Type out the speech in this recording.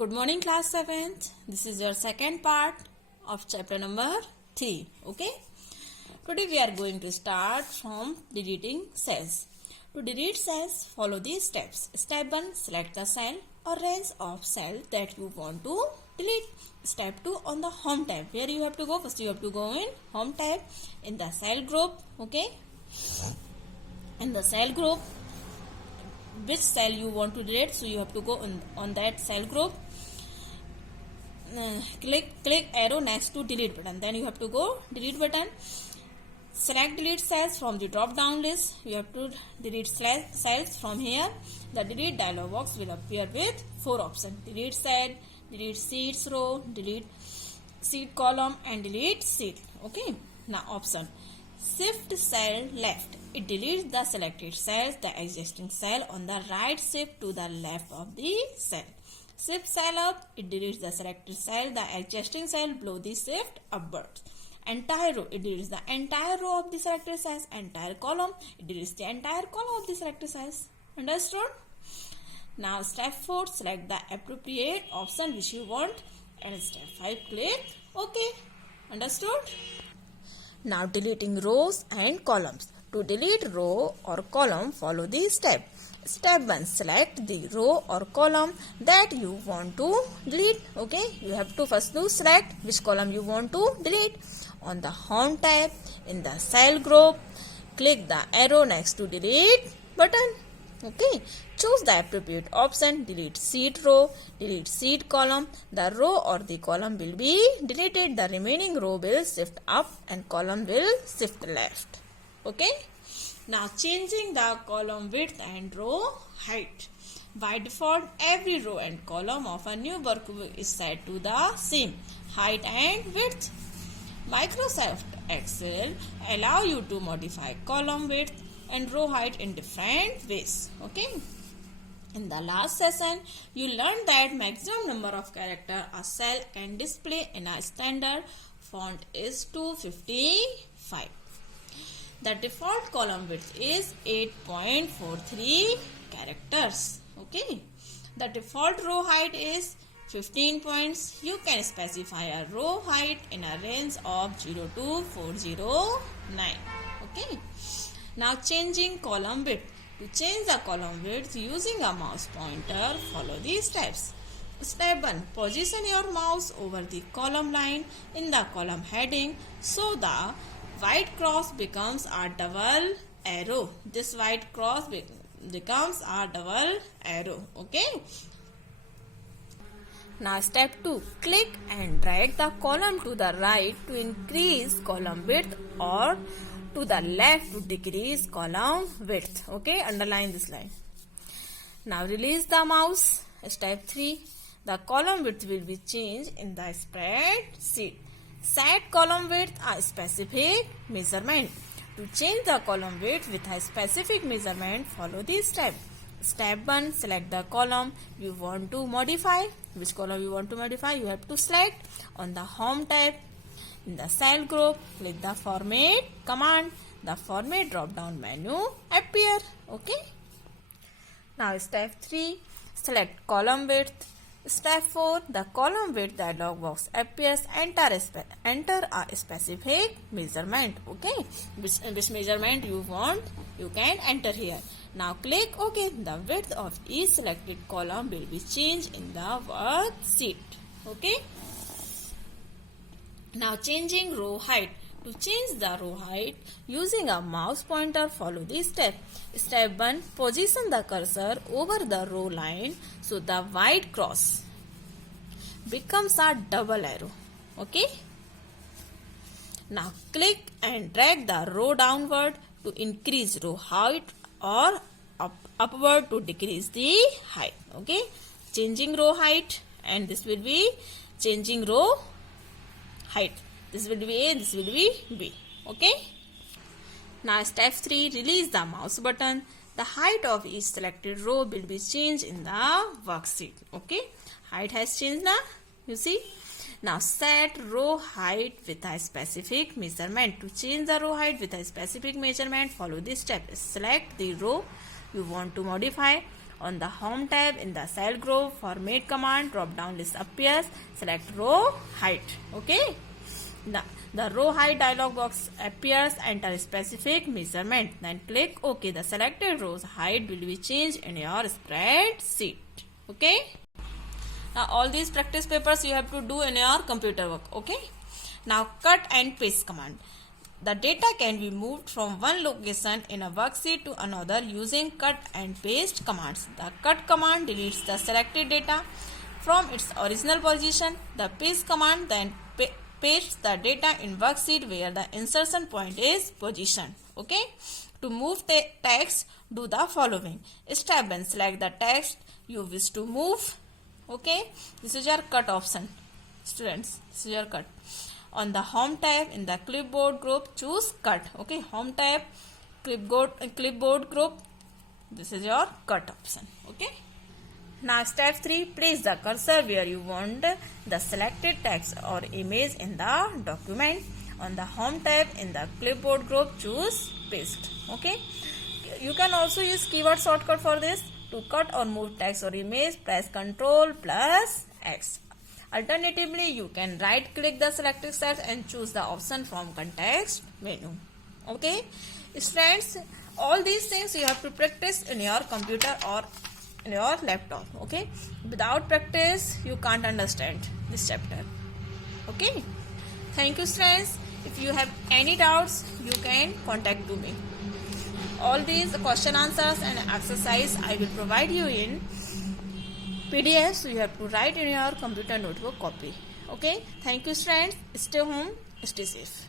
Good morning, class 7th. This is your second part of chapter number 3. Okay. Today we are going to start from deleting cells. To delete cells, follow these steps. Step 1. Select the cell or range of cell that you want to delete. Step 2. On the home tab. Where you have to go? First you have to go in home tab in the cell group. Okay. In the cell group, which cell you want to delete, so you have to go on that cell group. Click arrow next to delete button, then you have to go delete button. Select delete cells from the drop down list. You have to delete cells from here. The delete dialog box will appear with 4 options: delete cell, delete seeds row, delete seed column, and delete seed. Okay. Now option: shift cell left. It deletes the selected cells. The existing cell on the right shift to the left of the cell. Shift cell up. It deletes the selected cell. The existing cell below the shift upwards. Entire row. It deletes the entire row of the selected cells. Entire column. It deletes the entire column of the selected cells. Understood? Now step 4. Select the appropriate option which you want. And step 5. Click OK. Understood? Now deleting rows and columns. To delete row or column, follow this step. Step 1. Select the row or column that you want to delete. Okay, you have to first select which column you want to delete. On the home tab in the cell group, click the arrow next to delete button. Okay, choose the appropriate option. Delete seed row, delete seed column. The row or the column will be deleted. The remaining row will shift up and column will shift left. Okay. Now changing the column width and row height. By default, every row and column of a new workbook is set to the same height and width. Microsoft Excel allow you to modify column width and row height in different ways. Okay. In the last session, you learned that maximum number of characters a cell can display in a standard font is 255. The default column width is 8.43 characters. Okay. The default row height is 15 points. You can specify a row height in a range of 0 to 409. Okay. Now changing column width. To change the column width using a mouse pointer, follow these steps. Step 1. Position your mouse over the column line in the column heading so the white cross becomes a double arrow. This white cross becomes a double arrow. Okay. Now step 2. Click and drag the column to the right to increase column width or to the left to decrease column width. Okay. Underline this line. Now release the mouse. Step 3. The column width will be changed in the spreadsheet. Set column width a specific measurement. To change the column width with a specific measurement, follow this step. Step 1. Select the column you want to modify. Which column you want to modify? You have to select. On the home tab in the cell group, click the format command. The format drop down menu appear. Okay. Now step 3. Select column width. Step 4. The column width dialog box appears. Enter a specific measurement. Okay. Which measurement you want, you can enter here. Now click OK. The width of each selected column will be changed in the worksheet. Okay. Now changing row height. To change the row height using a mouse pointer, follow this step. Step 1. Position the cursor over the row line so the white cross becomes a double arrow. Okay. Now click and drag the row downward to increase row height or upward to decrease the height. Okay. Changing row height, and this will be changing row height. This will be A, this will be B. Okay. Now step 3. Release the mouse button. The height of each selected row will be changed in the worksheet. Okay. Height has changed now. You see. Now set row height with a specific measurement. To change the row height with a specific measurement, follow this step. Select the row you want to modify. On the Home tab in the cell group, Format command drop down list appears. Select row height. Okay. The row height dialog box appears. Enter specific measurement. Then click OK. The selected row's height will be changed in your spreadsheet. Okay. Now all these practice papers you have to do in your computer work. Okay. Now cut and paste command. The data can be moved from one location in a worksheet to another using cut and paste commands. The cut command deletes the selected data from its original position. The paste command then pastes the data in worksheet where the insertion point is positioned. Okay. To move text, do the following. Step 1. Select the text you wish to move. Okay. This is your cut option. Students, this is your cut. On the Home tab in the clipboard group, choose cut. Okay, Home tab, clipboard group. This is your cut option. Okay. Now step 3, place the cursor where you want the selected text or image in the document. On the Home tab in the clipboard group, choose paste. Okay. You can also use keyboard shortcut for this. To cut or move text or image, press Ctrl+X. Alternatively, you can right click the selected cell and choose the option from context menu. Okay. Students, all these things you have to practice in your computer or in your laptop. Okay. Without practice, you can't understand this chapter. Okay. Thank you, students. If you have any doubts, you can contact to me. All these question answers and exercise I will provide you in PDF, so you have to write in your computer notebook copy. Okay. Thank you, students. Stay home, stay safe.